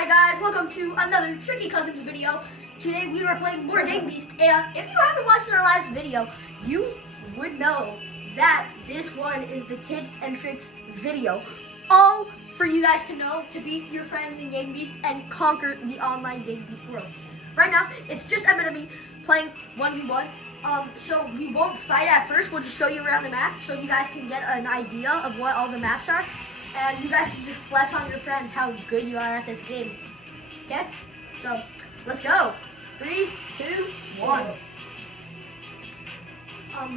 Alright guys, welcome to another Tricky Cousins video. Today we are playing more Gang Beast, and if you haven't watched our last video, you would know that this one is the tips and tricks video. All for you guys to know to beat your friends in Gang Beast and conquer the online Gang Beast world. Right now, it's just I'm gonna be playing 1v1. So we won't fight at first, we'll just show you around the map so you guys can get an idea of what all the maps are. And you guys can just flex on your friends how good you are at this game. Okay? So, let's go. 3, 2, 1.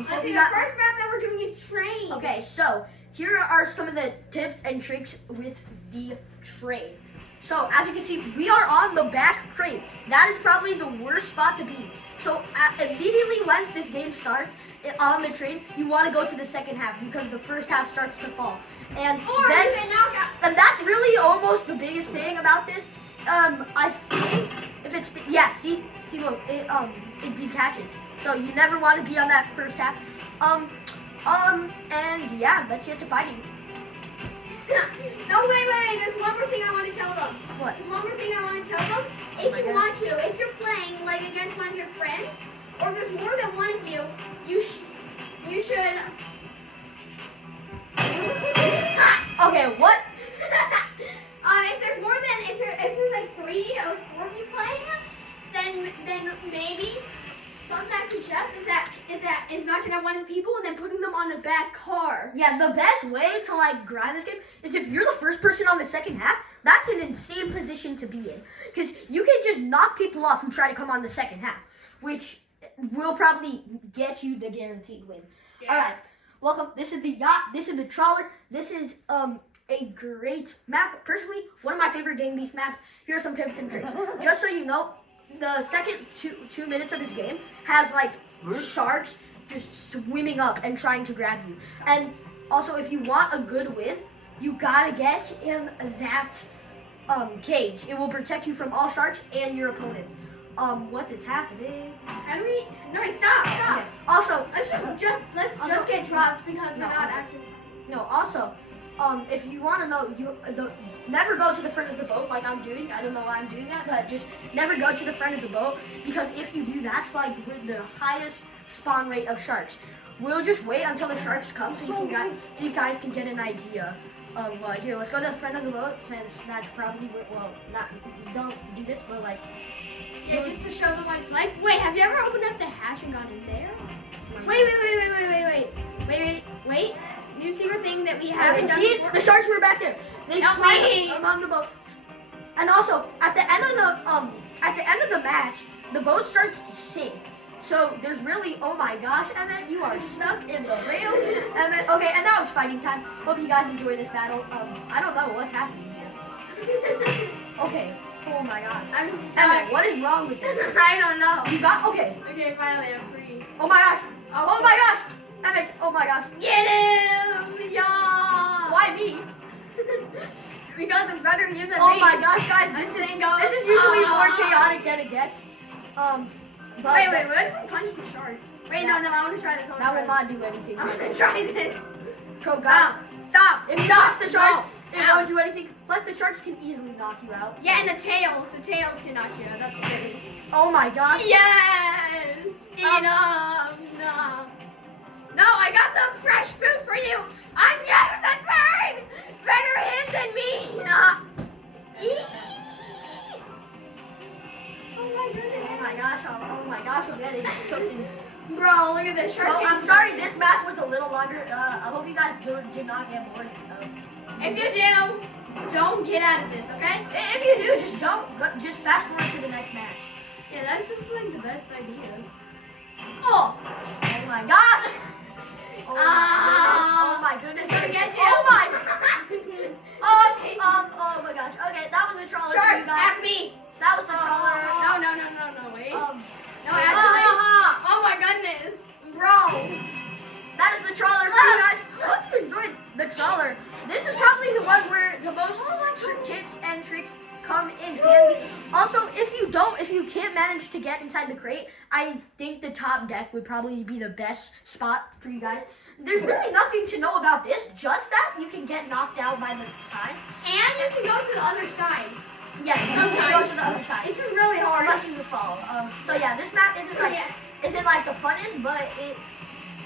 Let's see, the first map that we're doing is train. Okay, so here are some of the tips and tricks with the train. So, as you can see, we are on the back crate. That is probably the worst spot to be. So, immediately once this game starts, on the train, you want to go to the second half because the first half starts to fall. And and that's really almost the biggest thing about this. I think if it's see look, it detaches. So you never want to be on that first half. And yeah, let's get to fighting. No, wait. There's one more thing I want to tell them. What? There's one more thing I want to tell them. If you want to, if you're playing like against one of your friends, or if there's more than one of you, you should. Okay, what? If there's like 3 or 4 of you playing, then maybe something I suggest is knocking out one of the people and then putting them on the back car. Yeah, the best way to like grind this game is if you're the first person on the second half. That's an insane position to be in because you can just knock people off who try to come on the second half, which will probably get you the guaranteed win. Yeah. All right. Welcome. This is the yacht. This is the trawler. This is a great map. Personally, one of my favorite Gang Beast maps. Here are some tips and tricks. Just so you know, the second two minutes of this game has like sharks just swimming up and trying to grab you. And also, if you want a good win, you gotta get in that cage. It will protect you from all sharks and your opponents. What is happening? How do we? No, wait, stop. Okay. Also, let's just get drops because we're not actually. No, also, if you want to know, never go to the front of the boat like I'm doing. I don't know why I'm doing that, but just never go to the front of the boat because if you do, that's like with the highest spawn rate of sharks. We'll just wait until the sharks come so you guys can get an idea. Here, let's go to the front of the boat since that's probably don't do this, but like. Yeah, just to show them what it's like. Wait, have you ever opened up the hatch and gone in there? Wait. New secret thing that we haven't done before. The sharks were back there. They climbed on the boat. And also, at the end of the match, the boat starts to sink. So there's really, oh my gosh, Emmett, you are stuck in the rails. Emmett, okay, and now it's fighting time. Hope you guys enjoy this battle. I don't know what's happening here. Okay. Oh my god. I'm stuck. Emmett, what is wrong with this? I don't know. You got, okay. Okay, finally I'm free. Oh my gosh. Oh my gosh. Emmett, oh my gosh. Get him! Yeah! Why me? Because it's better you than me. Oh my gosh, guys, this is usually more chaotic than it gets. Wait, what if we punch the sharks? Wait, no, I want to try this. That will not do anything. I want to try this. Stop. If you knock the sharks, it Ow. won't do anything. Plus, the sharks can easily knock you out. Yeah, and the tails can knock you out. That's what it is. Oh my gosh. Yes! No, I got some fresh food for you. I'm better than Bird. Better him than me. Oh my gosh, I'm getting cooking. Bro, look at this shark. Oh, I'm sorry, this match was a little longer. I hope you guys do not get bored. If you do, don't get out of this, okay? If you do, just fast forward to the next match. Yeah, that's just like the best idea. Oh my gosh. Oh my goodness. Oh my. Oh my gosh. Okay, that was the trawler. Shark, F me. That was the trawler. No, wait. No, actually. Oh my goodness. Bro. That is the trawler for you guys. I hope you enjoyed the trawler. This is probably the one where the most tips and tricks come in handy. Also, if you can't manage to get inside the crate, I think the top deck would probably be the best spot for you guys. There's really nothing to know about this, just that you can get knocked out by the signs. And you can go to the other side. Yes, you can go to Sometimes. the other side. It's just really hard. Unless you fall. So yeah, this map isn't like the funnest, but it.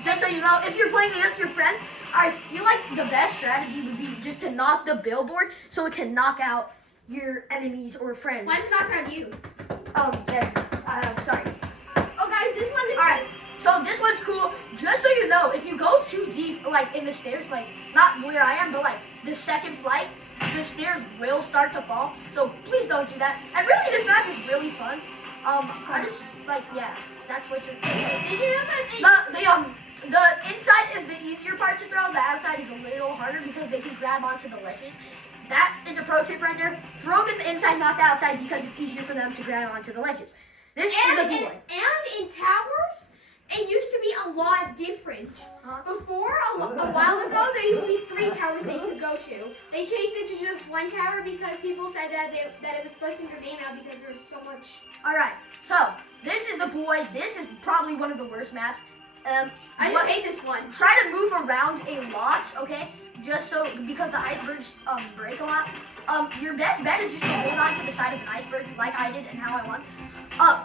Just so you know, if you're playing against your friends, I feel like the best strategy would be just to knock the billboard so it can knock out your enemies or friends. Why does it not sound you? Sorry. Oh, guys, this one is. Alright, so this one's cool. Just so you know, if you go too deep, like in the stairs, like not where I am, but like the second flight, the stairs will start to fall. So please don't do that. And really, this map is really fun. I just like that's what you're. Did you know that? The inside is the easier part to throw. The outside is a little harder because they can grab onto the ledges. That is a pro tip right there. Throw them in the inside, not the outside, because it's easier for them to grab onto the ledges. This is the board. And in towers, it used to be a lot different. Before, a while ago, there used to be 3 towers that you could go to. They changed it to just 1 tower because people said that it was supposed to intervene now because there was so much. Alright, so this is the boy. This is probably one of the worst maps. I just hate this one. Try to move around a lot, okay? Just so, because the icebergs break a lot. Your best bet is just to hold on to the side of an iceberg like I did and how I won.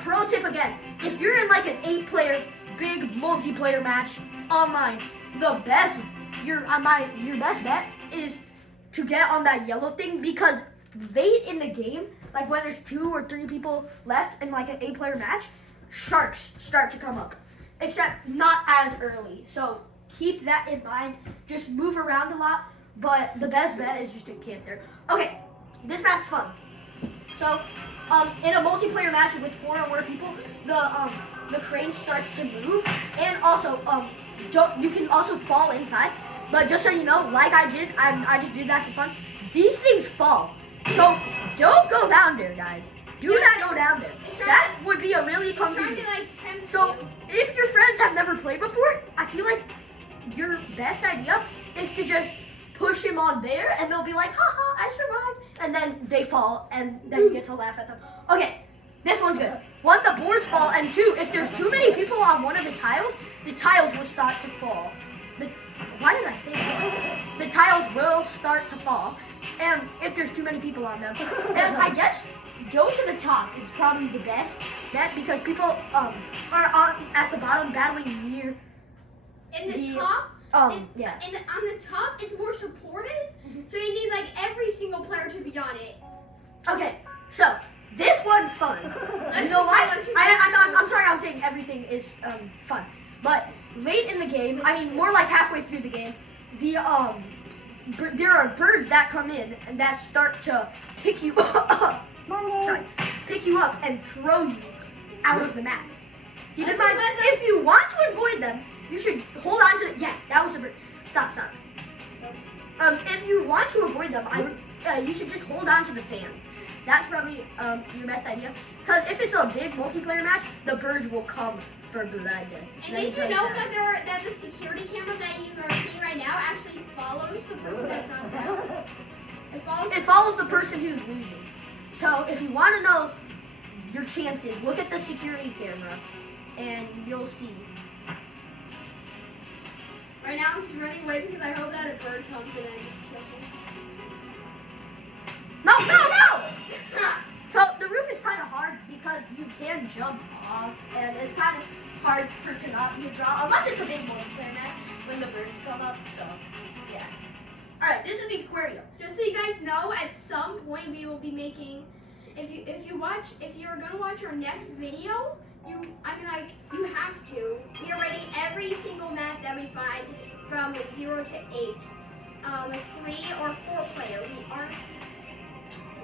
Pro tip again, if you're in like an 8-player big multiplayer match online, your best bet is to get on that yellow thing, because late in the game, like when there's 2 or 3 people left in like an 8-player match, sharks start to come up. Except not as early. So keep that in mind. Just move around a lot, but the best bet is just to camp there. Okay, this map's fun. So, in a multiplayer match with 4 or more people, the crane starts to move, and also you can also fall inside. But just so you know, like I did, I just did that for fun. These things fall, so don't go down there, guys. Do not go down there. That would be a really clumsy. So if your friends have never played before, I feel like your best idea is to just push him on there, and they'll be like, haha, I survived. And then they fall, and then you get to laugh at them. Okay, this one's good. 1, the boards fall, and 2, if there's too many people on one of the tiles will start to fall. Why did I say that? The tiles will start to fall, and if there's too many people on them. And I guess go to the top is probably the best bet, because people are at the bottom battling near In the top, yeah. And on the top, it's more supported, so you need like every single player to be on it. Okay, so this one's fun. You know why? I'm sorry, I'm saying everything is fun, but late in the game, I mean more like halfway through the game, there are birds that come in and that start to pick you up. Pick you up and throw you out of the map. Keep in mind, if you want to avoid them, you should hold on to the. Yeah, that was a bird. Stop. If you want to avoid them, you should just hold on to the fans. That's probably your best idea. Because if it's a big multiplayer match, the birds will come for blood. And did you know that the security camera that you are seeing right now actually follows the person that's not down? It follows the person who's losing. So if you want to know your chances, look at the security camera, and you'll see. Right now I'm just running away because I hope that a bird comes and I just kill him. No! So the roof is kind of hard because you can jump off, and it's kind of hard to not be a draw, unless it's a big multiplayer match when the birds come up. So yeah. All right, this is the aquarium. Just so you guys know, at some point we will be making. If you're gonna watch our next video, you have to. We are rating every single map that we find from 0 to 8. A 3 or 4 player.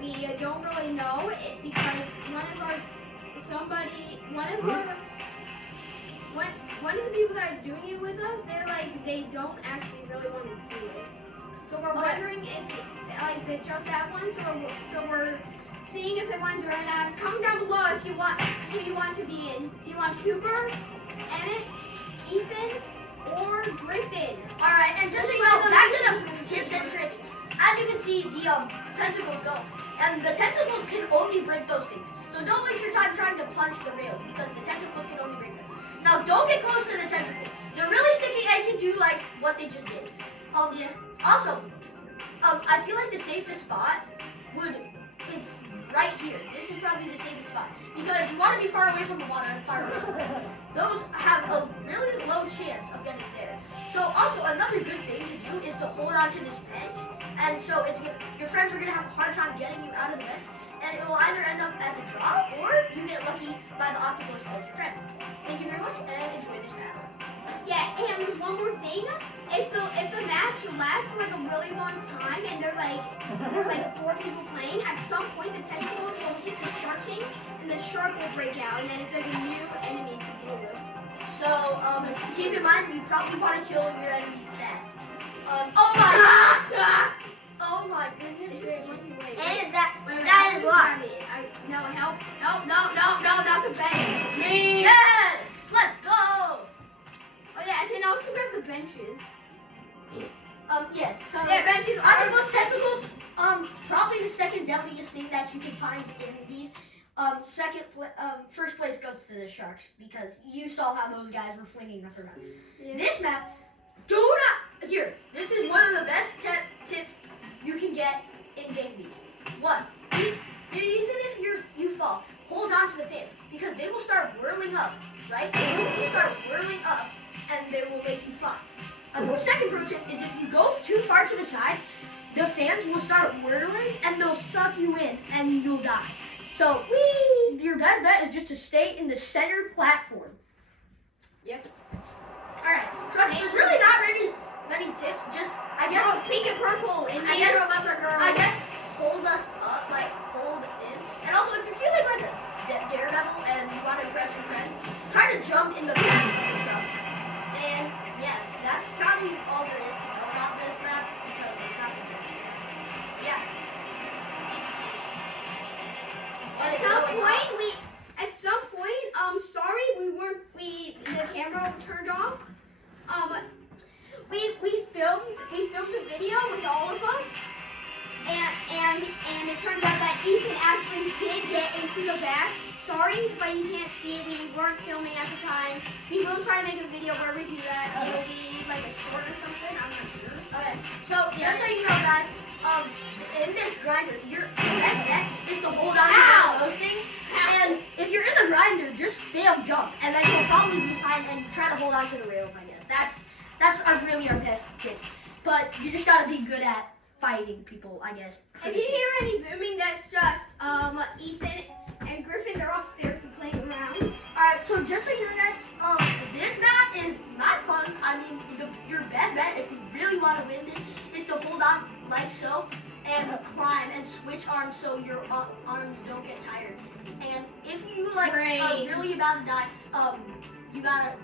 We don't really know it because one of the people that are doing it with us, they don't actually really want to do it. So we're wondering if they just that one. So we're seeing if they want to do it. And comment down below if you want who you want to be in. Do you want Cooper, Emmett, Ethan, or Griffin? All right, and just so you know, back to the tips and tricks. As you can see, the tentacles go, and the tentacles can only break those things. So don't waste your time trying to punch the rails because the tentacles can only break them. Now don't get close to the tentacles. They're really sticky and can do like what they just did. Also, I feel like the safest spot it's right here. This is probably the safest spot because you want to be far away from the water and far away from the water. Those have a really low chance of getting there. So also another good thing to do is to hold on to this bench, and so your friends are gonna have a hard time getting you out of the bench, and it will either end up as a draw or you get lucky by the octopus as your friend. Thank you very much and enjoy this battle. Yeah, and there's one more thing. If the match lasts for like a really long time and there's like 4 people playing, at some point the tentacles will hit the shark tank and the shark will break out, and then it's like a new enemy to deal with. So keep in mind you probably want to kill your enemies fast. Oh my gosh! Oh my goodness! It's just once you wait. And is that Wait, that is why. No, help! No, not the bench. Me. Yes! Let's go! Oh yeah, I can also grab the benches. Yes. So Yeah, benches are octopus tentacles. Probably the second deadliest thing that you can find in these. First place goes to the sharks because you saw how those guys were flinging us around. Yeah. This map, do not here. This is one of the best tips you can get in Gang Beast. One, even if you fall, hold on to the fans because they will start whirling up, right? They will start whirling up, and they will make you fly. The second pro tip is if you go too far to the sides, the fans will start whirling and they'll suck you in and you'll die. So your best bet is just to stay in the center platform. Yep. Alright, so there's really not many tips. Just I guess Speaking purple in I the guess- of other girls. I guess hold us up, like hold in. And also if you're feeling like a daredevil and you want to impress your friends, try to jump in the back of the trucks. And yes, that's probably all there is to know about this map because it's not the best. Yeah. At some point, sorry, the camera turned off. We filmed a video with all of us, and it turns out that Ethan actually did get into the back. Sorry, but you can't see it. We weren't filming at the time. We will try to make a video where we do that. It'll be like a short or something. I'm not sure. Okay. So just so you know, guys, in this grinder, your best bet is to hold on to one of those things. And if you're in the grinder, just spam jump, and then you'll probably be fine. And try to hold on to the rails. I guess that's really our best tips. But you just gotta be good at fighting people, I guess. If you hear any booming, that's just Ethan and Griffin. They're upstairs to play around. Alright, so just so you know, guys, this map is not fun. I mean, your best bet, if you really want to win this, is to hold on like so and climb and switch arms so your arms don't get tired. And if you are really about to die, you gotta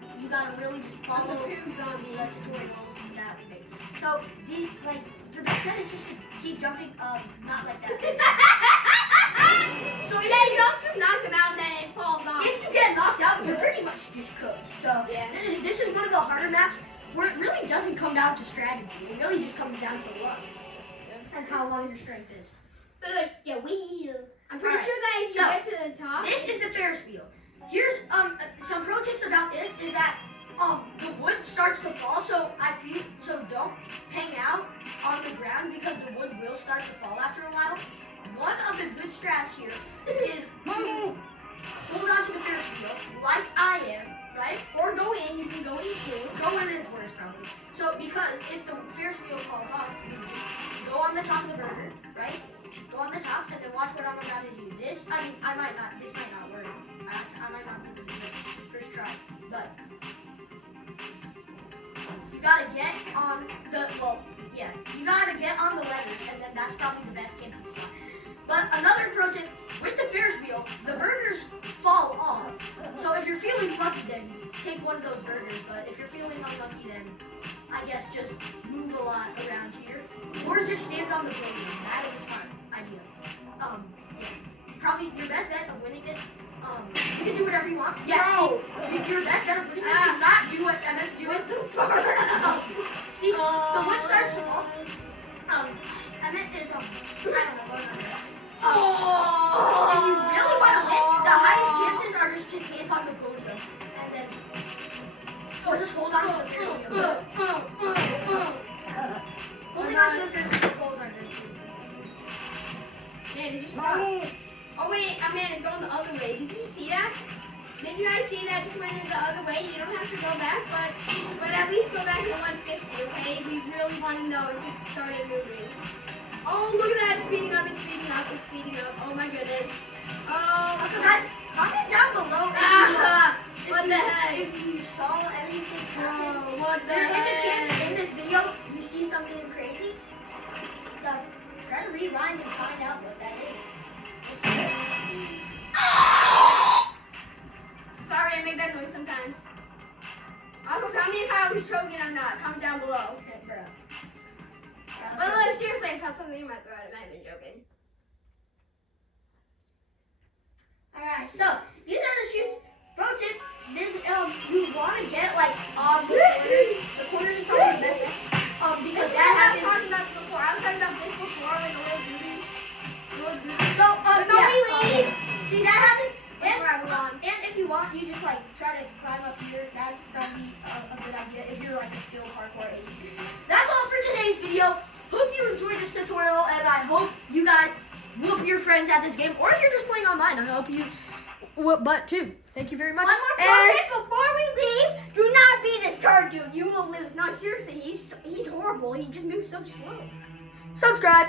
really follow the tutorials that we make. So your best bet is just to keep jumping, not like that. So You can also just knock them out and then it falls off. if you get knocked out, you're pretty much just cooked. So Yeah. this is one of the harder maps where it really doesn't come down to strategy. It really just comes down to luck and how long your strength is. But it's the wheel. I'm pretty Alright, sure that if you so, get to the top, This is the Ferris wheel. Here's some pro tips about this is that the wood starts to fall, so don't hang out on the ground because the wood will start to fall after a while. One of the good strats here is to hold on to the Ferris wheel like I am, right? or go in, you can go in too. Go in is worse probably. So because if the Ferris wheel falls off, you can just go on the top of the burger, right? Go on the top and then watch what I'm about to do. This might not work. I might not do the first try, but you gotta get on you gotta get on the levers, and then that's probably the best camping spot. But another pro tip, with the Ferris wheel, the burgers fall off. So if you're feeling lucky, then take one of those burgers. But if you're feeling unlucky, then I guess just move a lot around here, or just stand on the podium. That is a smart idea. Yeah. Probably your best bet of winning this. You can do whatever you want. Yeah. No. See, your best bet of winning this is not do what I meant to do. See, the wood starts to fall. I meant is I don't know what I'm doing. If you really want to win, the highest chances are just to camp on the podium and then, or just hold on to the Ferris wheel. Holding on to the Ferris wheel poles are good too. Man, did you stop? wait, man, it's going the other way. Did you see that? Did you guys see that just went in the other way? You don't have to go back, but at least go back to 150, okay? We really want to know if it started moving. Oh, look at that. It's speeding up. It's speeding up. It's speeding up. Oh, my goodness. Oh, So guys, comment down below what the heck? if you saw anything happen. Bro, what the There is a heck? chance in this video you see something crazy. So try to rewind and find out what that is. Just do it. Sorry, I make that noise sometimes. Also, tell me if I was choking or not. Comment down below. Okay, bro. But like, seriously, I felt something in my throat. I might have been joking. Alright, so these are the shoots. Pro tip, this you wanna get like on the corners. The corners is probably the best bet. Because that I was happens. talking about before. I was talking about this before, like the little booties. Little booties. So No, yeah, please. see that happens. That's where I belong. And if you want, you just like try to climb up here. That's probably a good idea if you're like a skill parkour aide. That's all for today's video. Hope you enjoyed this tutorial, and I hope you guys whoop your friends at this game, or if you're just playing online, I hope you whoop butt too. Thank you very much. One more pro tip before we leave: do not be this turd dude. You will lose. No, seriously, he's horrible. He just moves so slow. Subscribe.